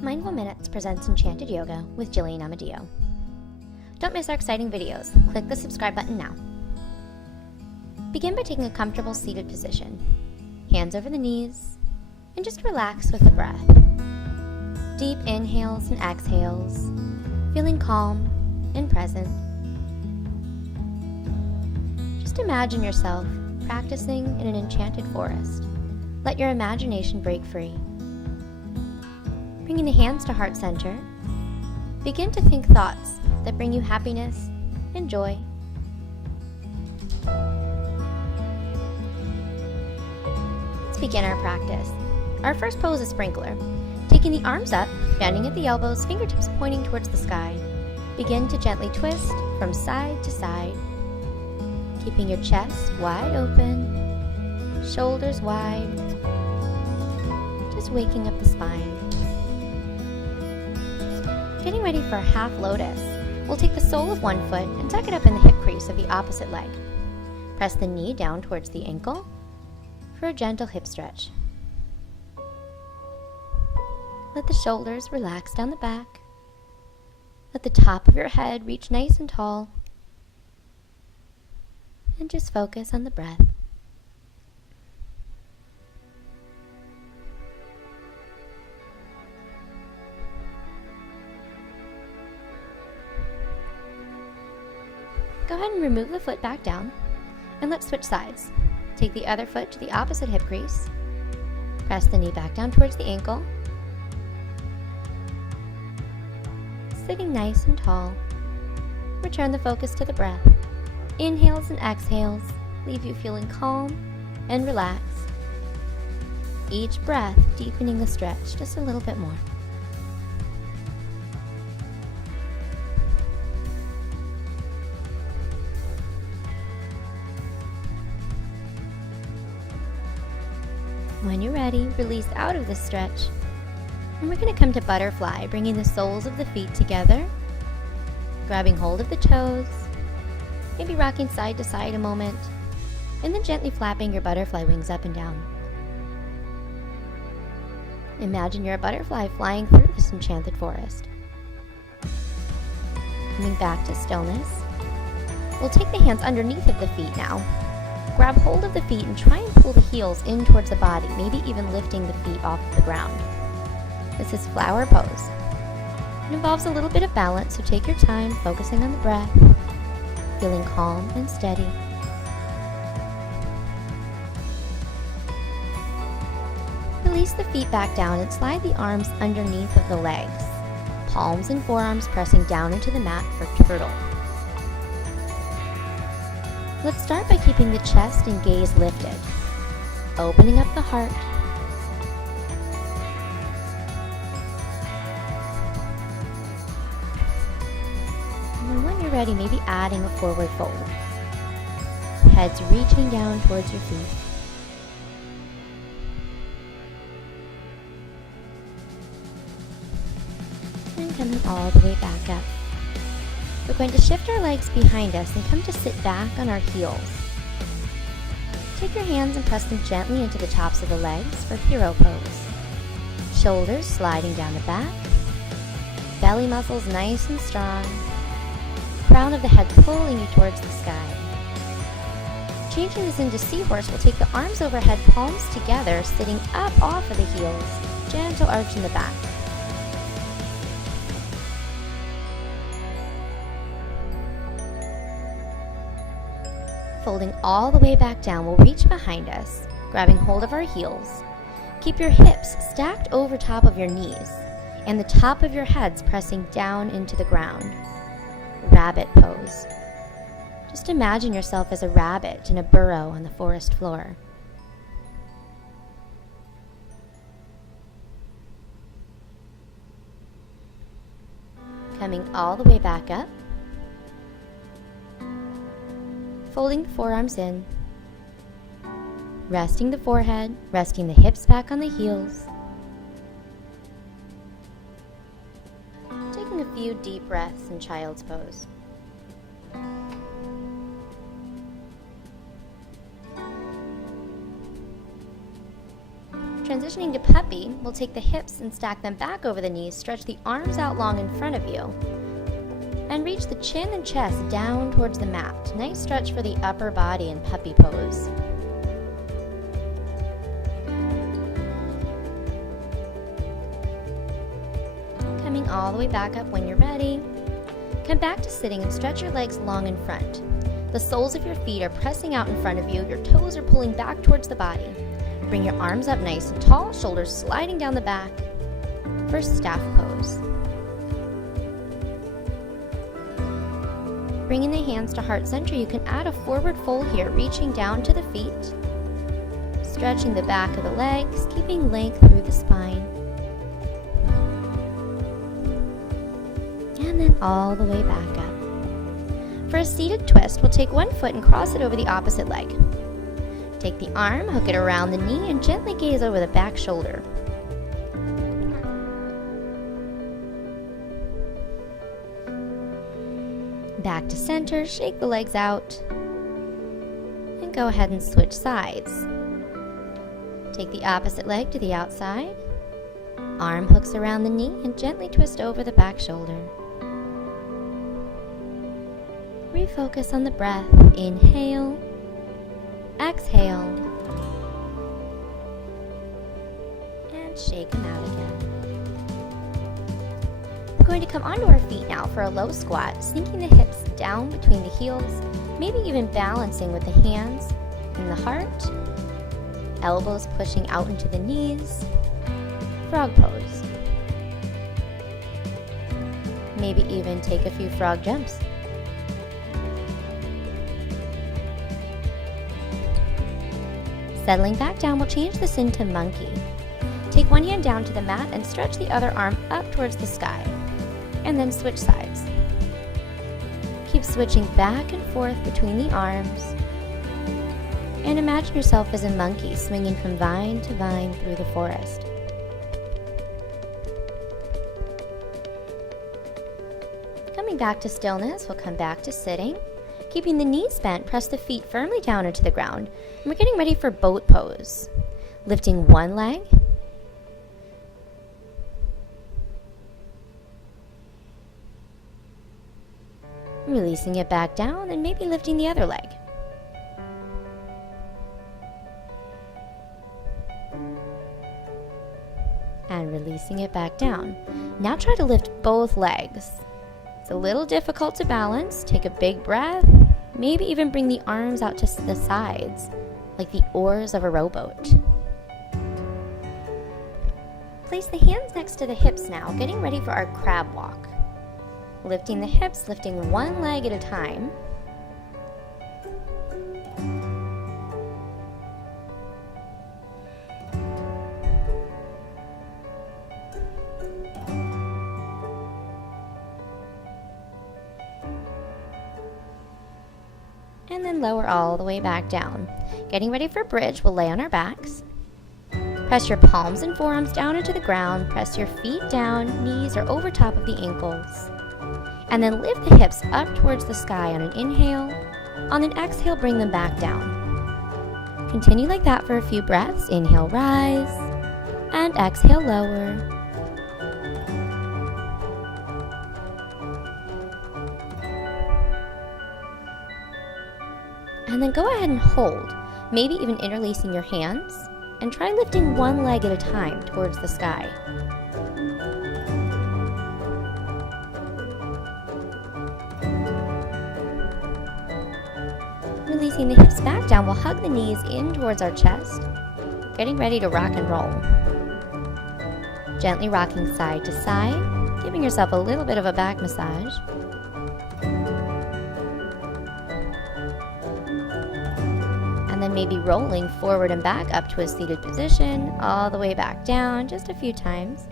Mindful Minutes presents Enchanted Yoga with Jillian Amodio. Don't miss our exciting videos. Click the subscribe button now. Begin by taking a comfortable seated position, hands over the knees, and just relax with the breath. Deep inhales and exhales, feeling calm and present. Just imagine yourself practicing in an enchanted forest. Let your imagination break free. Bringing the hands to heart center, begin to think thoughts that bring you happiness and joy. Let's begin our practice. Our first pose is sprinkler. Taking the arms up, bending at the elbows, fingertips pointing towards the sky. Begin to gently twist from side to side, keeping your chest wide open, shoulders wide, just waking up the spine. Getting ready for a half lotus, we'll take the sole of one foot and tuck it up in the hip crease of the opposite leg. Press the knee down towards the ankle for a gentle hip stretch. Let the shoulders relax down the back. Let the top of your head reach nice and tall. And just focus on the breath. Go ahead and remove the foot back down, and let's switch sides. Take the other foot to the opposite hip crease. Press the knee back down towards the ankle. Sitting nice and tall. Return the focus to the breath. Inhales and exhales leave you feeling calm and relaxed. Each breath deepening the stretch just a little bit more. When you're ready, release out of this stretch. And we're going to come to butterfly, bringing the soles of the feet together, grabbing hold of the toes, maybe rocking side to side a moment, and then gently flapping your butterfly wings up and down. Imagine you're a butterfly flying through this enchanted forest. Coming back to stillness, we'll take the hands underneath of the feet now. Grab hold of the feet and try and pull the heels in towards the body, maybe even lifting the feet off the ground. This is flower pose. It involves a little bit of balance, so take your time focusing on the breath, feeling calm and steady. Release the feet back down and slide the arms underneath of the legs. Palms and forearms pressing down into the mat for turtle. Let's start by keeping the chest and gaze lifted, opening up the heart. And then when you're ready, maybe adding a forward fold. Heads reaching down towards your feet. And coming all the way back up. We're going to shift our legs behind us and come to sit back on our heels. Take your hands and press them gently into the tops of the legs for hero pose. Shoulders sliding down the back, belly muscles nice and strong, crown of the head pulling you towards the sky. Changing this into seahorse, we'll take the arms overhead, palms together, sitting up off of the heels, gentle arch in the back. Folding all the way back down, we'll reach behind us, grabbing hold of our heels. Keep your hips stacked over top of your knees, and the top of your heads pressing down into the ground. Rabbit pose. Just imagine yourself as a rabbit in a burrow on the forest floor. Coming all the way back up. Folding the forearms in, resting the forehead, resting the hips back on the heels. Taking a few deep breaths in child's pose. Transitioning to puppy, we'll take the hips and stack them back over the knees, stretch the arms out long in front of you, and reach the chin and chest down towards the mat. Nice stretch for the upper body in puppy pose. Coming all the way back up when you're ready. Come back to sitting and stretch your legs long in front. The soles of your feet are pressing out in front of you, your toes are pulling back towards the body. Bring your arms up nice and tall, shoulders sliding down the back for staff pose. Bringing the hands to heart center, you can add a forward fold here, reaching down to the feet, stretching the back of the legs, keeping length through the spine, and then all the way back up. For a seated twist, we'll take one foot and cross it over the opposite leg. Take the arm, hook it around the knee, and gently gaze over the back shoulder. Back to center, shake the legs out, and go ahead and switch sides. Take the opposite leg to the outside, arm hooks around the knee, and gently twist over the back shoulder. Refocus on the breath. Inhale, exhale, and shake them out again. We're going to come onto our feet now for a low squat, sinking the hips down between the heels, maybe even balancing with the hands in the heart, elbows pushing out into the knees, frog pose. Maybe even take a few frog jumps. Settling back down, we'll change this into monkey. Take one hand down to the mat and stretch the other arm up towards the sky, and then switch sides. Keep switching back and forth between the arms, and imagine yourself as a monkey swinging from vine to vine through the forest. Coming back to stillness, we'll come back to sitting. Keeping the knees bent, press the feet firmly down into the ground. And we're getting ready for boat pose. Lifting one leg, releasing it back down, and maybe lifting the other leg. And releasing it back down. Now try to lift both legs. It's a little difficult to balance. Take a big breath. Maybe even bring the arms out to the sides, like the oars of a rowboat. Place the hands next to the hips now, getting ready for our crab walk. Lifting the hips, lifting one leg at a time. And then lower all the way back down. Getting ready for bridge, we'll lay on our backs. Press your palms and forearms down into the ground. Press your feet down, knees are over top of the ankles. And then lift the hips up towards the sky on an inhale. On an exhale, bring them back down. Continue like that for a few breaths. Inhale, rise, and exhale, lower. And then go ahead and hold, maybe even interlacing your hands, and try lifting one leg at a time towards the sky. Releasing the hips back down, we'll hug the knees in towards our chest, getting ready to rock and roll. Gently rocking side to side, giving yourself a little bit of a back massage. And then maybe rolling forward and back up to a seated position, all the way back down, just a few times.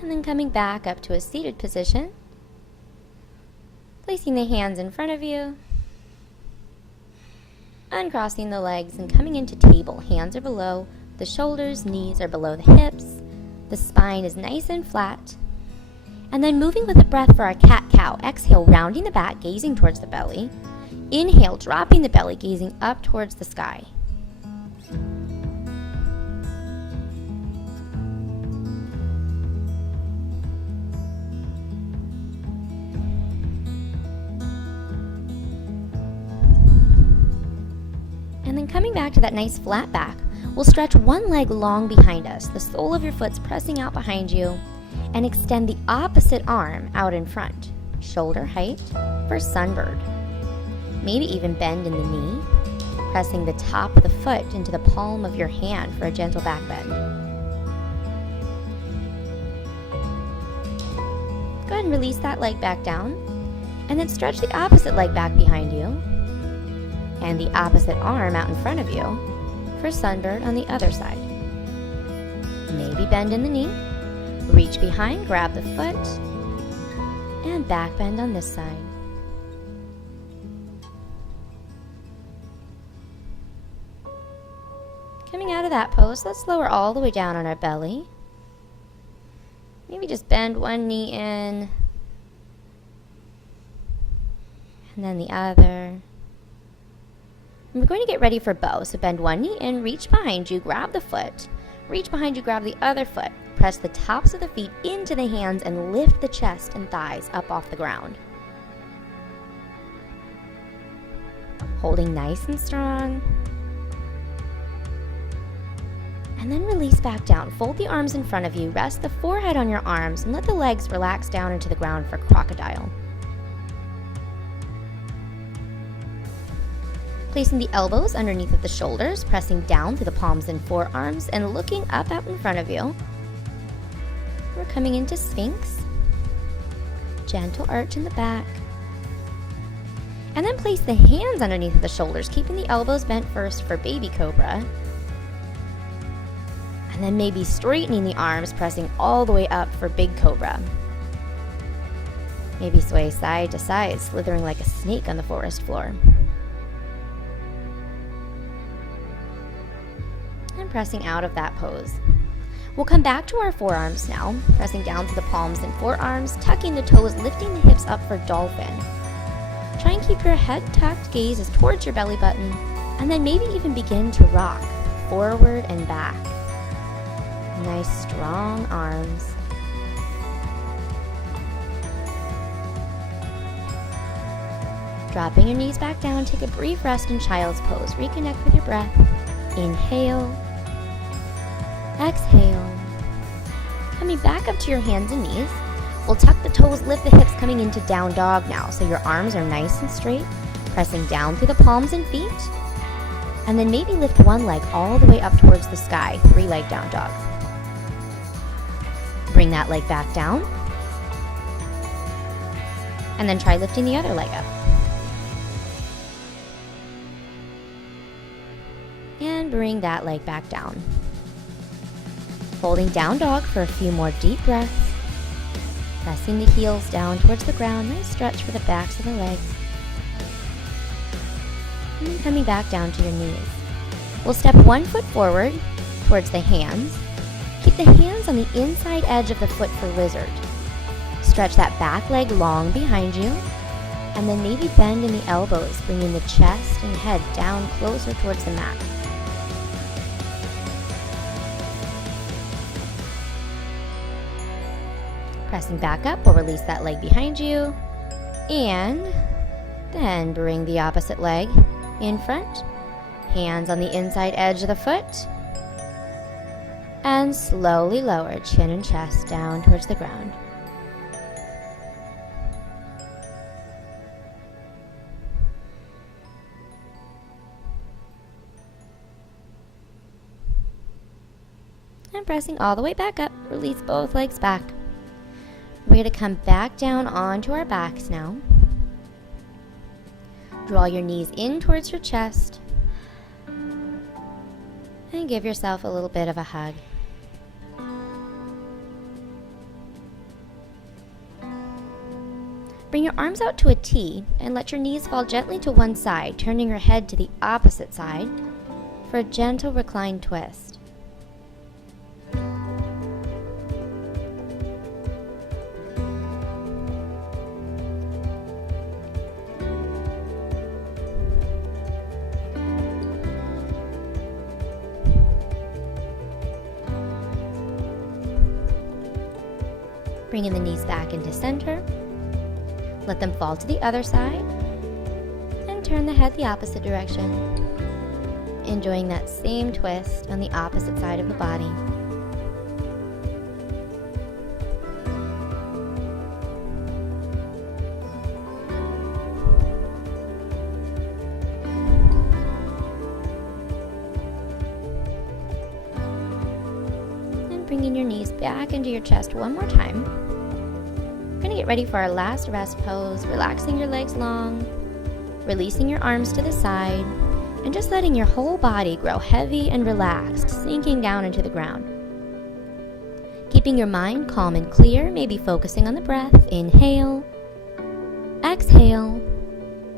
And then coming back up to a seated position, placing the hands in front of you, uncrossing the legs and coming into table. Hands are below the shoulders, knees are below the hips, the spine is nice and flat. And then moving with the breath for our cat-cow. Exhale, rounding the back, gazing towards the belly. Inhale, dropping the belly, gazing up towards the sky. And then coming back to that nice flat back, we'll stretch one leg long behind us, the sole of your foot's pressing out behind you, and extend the opposite arm out in front, shoulder height for sunbird. Maybe even bend in the knee, pressing the top of the foot into the palm of your hand for a gentle back bend. Go ahead and release that leg back down, and then stretch the opposite leg back behind you, and the opposite arm out in front of you for sunbird on the other side. Maybe bend in the knee, reach behind, grab the foot, and back bend on this side. Coming out of that pose, let's lower all the way down on our belly. Maybe just bend one knee in, and then the other. And we're going to get ready for bow, so bend one knee in, reach behind you, grab the foot, reach behind you, grab the other foot, press the tops of the feet into the hands and lift the chest and thighs up off the ground. Holding nice and strong. And then release back down. Fold the arms in front of you, rest the forehead on your arms, and let the legs relax down into the ground for crocodile. Placing the elbows underneath of the shoulders, pressing down through the palms and forearms, and looking up out in front of you. We're coming into Sphinx. Gentle arch in the back. And then place the hands underneath of the shoulders, keeping the elbows bent first for baby cobra. And then maybe straightening the arms, pressing all the way up for big cobra. Maybe sway side to side, slithering like a snake on the forest floor. And pressing out of that pose. We'll come back to our forearms now, pressing down through the palms and forearms, tucking the toes, lifting the hips up for dolphin. Try and keep your head tucked, gaze is towards your belly button, and then maybe even begin to rock forward and back. Nice strong arms. Dropping your knees back down, take a brief rest in child's pose. Reconnect with your breath. Inhale. Exhale. Coming back up to your hands and knees. We'll tuck the toes, lift the hips, coming into down dog now. So your arms are nice and straight, pressing down through the palms and feet. And then maybe lift one leg all the way up towards the sky, 3-leg down dog. Bring that leg back down. And then try lifting the other leg up. And bring that leg back down. Holding down dog for a few more deep breaths. Pressing the heels down towards the ground. Nice stretch for the backs of the legs. And then coming back down to your knees. We'll step one foot forward towards the hands. Keep the hands on the inside edge of the foot for lizard. Stretch that back leg long behind you. And then maybe bend in the elbows, bringing the chest and head down closer towards the mat. Pressing back up, we'll release that leg behind you. And then bring the opposite leg in front. Hands on the inside edge of the foot. And slowly lower chin and chest down towards the ground. And pressing all the way back up, release both legs back. We're going to come back down onto our backs now. Draw your knees in towards your chest. And give yourself a little bit of a hug. Bring your arms out to a T and let your knees fall gently to one side, turning your head to the opposite side for a gentle reclined twist. Bringing the knees back into center. Let them fall to the other side. And turn the head the opposite direction. Enjoying that same twist on the opposite side of the body. Bringing your knees back into your chest one more time. We're going to get ready for our last rest pose, relaxing your legs long, releasing your arms to the side, and just letting your whole body grow heavy and relaxed, sinking down into the ground. Keeping your mind calm and clear, maybe focusing on the breath. Inhale, exhale,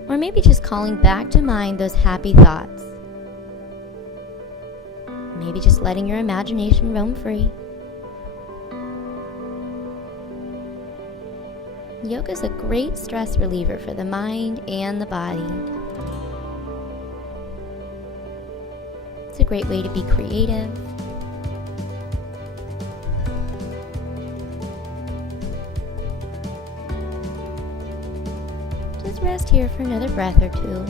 or maybe just calling back to mind those happy thoughts. Maybe just letting your imagination roam free. Yoga is a great stress reliever for the mind and the body. It's a great way to be creative. Just rest here for another breath or two.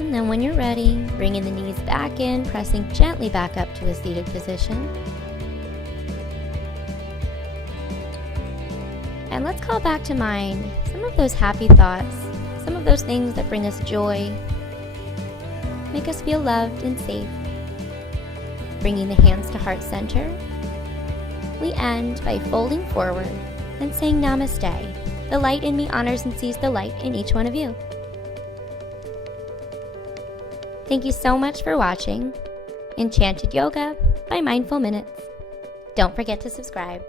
And then when you're ready, bringing the knees back in, pressing gently back up to a seated position. And let's call back to mind some of those happy thoughts, some of those things that bring us joy, make us feel loved and safe. Bringing the hands to heart center, we end by folding forward and saying Namaste. The light in me honors and sees the light in each one of you. Thank you so much for watching Enchanted Yoga by Mindful Minutes. Don't forget to subscribe.